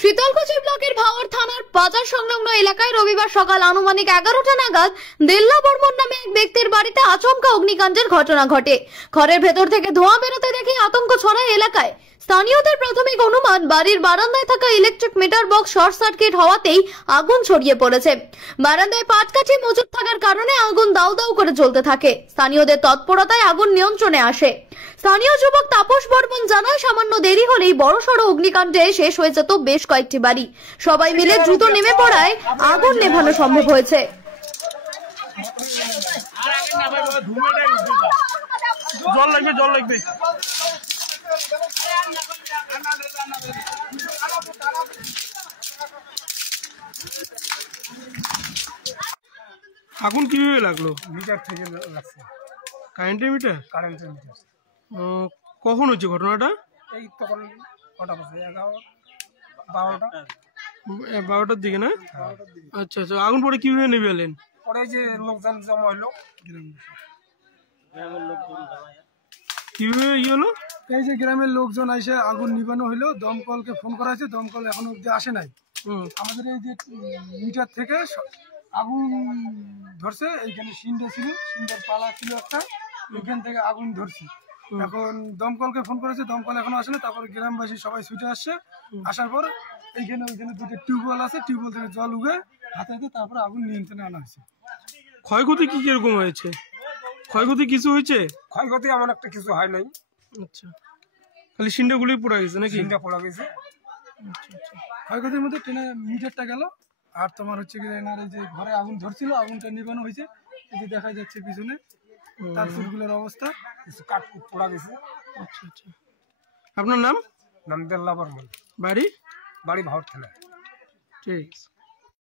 শীতলকুচি ব্লকের ভাওয়ার থানার বাজার সংলগ্ন এলাকায় রবিবার সকাল আনুমানিক 11টা নাগাদ দেল্লা বর্মন নামে এক ব্যক্তির বাড়িতে আচমকা অগ্নিকাণ্ডের ঘটনা ঘটে। ঘরের ভেতর থেকে ধোঁয়া বেরোতে দেখে আতঙ্ক ছড়ায় এলাকায়। স্থানীয়দের প্রাথমিক অনুমান, বাড়ির বারান্দায় থাকা electric meter box short circuit হওয়াতেই আগুন ছড়িয়ে পড়েছে। বারান্দায় পাটকাঠি মজুত থাকার কারণে আগুন দাউ দাউ করে জ্বলতে থাকে। স্থানীয়দের তৎপরতায় আগুন নিয়ন্ত্রণে আসে। স্থানীয় যুবক তাপস বর্মন জানায়, সামান্য দেরি হলেই বড়সড় অগ্নিকাণ্ডে শেষ হয়ে যেত বেশ কয়েকটি বাড়ি। সবাই মিলে দ্রুত নেমে পড়ায় আগুন নেভানো সম্ভব হয়েছে। জল লাগবে। আগুন কিভাবে লাগলো? মিটার থেকে লাগছে। কারেন্টের মিটার? কারেন্টের মিটার। কখন হচ্ছে ঘটনাটা? এই তখন কটা বাজে? 12টার দিকে না? আচ্ছা আচ্ছা। আগুন পরে কিভাবে নেভালেন? পরে যে লোকজন জমা হলো, কিভাবে হলো? এই যে গ্রামের লোকজন এসে আগুন নিভানো হলো। দমকলকে ফোন করা হয়েছে, দমকল এখনো অব্দি আসে নাই। আমাদের এই যে মিটার থেকে আগুন ধরছে, এইখানে সিন্ডা ছিল, সিন্ডার পালা ছিল একটা, ওইখান থেকে আগুন ধরছে। এখন দমকলকে ফোন করেছে, দমকল এখনো আসে না। তারপরে গ্রামবাসী সবাই ছুটে আসছে। আসার পর ওইখানে দুটো টিউবওয়েল আছে, টিউবওয়েল থেকে জল উঠে হাতে হাতে তারপরে আগুন নিয়ন্ত্রণে আনা হয়েছে। ক্ষয়ক্ষতি কি কিরকম হয়েছে? ক্ষয়ক্ষতি কিছু হয়েছে? ক্ষয়ক্ষতি এমন একটা কিছু হয় নাই। আচ্ছা, খালি সিন্ডাগুলি পোড়া গেছে নাকি? সিন্ডা পোড়া গেছে। আচ্ছা আচ্ছা। ক্ষয়ক্ষতির মধ্যে ট্রেনে মিটারটা গেল, আর তোমার হচ্ছে কি এনার এই যে ঘরে আগুন ধরছিল, আগুনটা নিভানো হয়েছে। এই যে দেখা যাচ্ছে পিছনে তার চুলগুলোর অবস্থা, কিছু কাঠকুট পোড়া গেছে। আচ্ছা আচ্ছা। আপনার নাম? নাম দেল্লা বর্মন। বাড়ি? বাড়ি ভাওয়ার থানা। ঠিক আছে।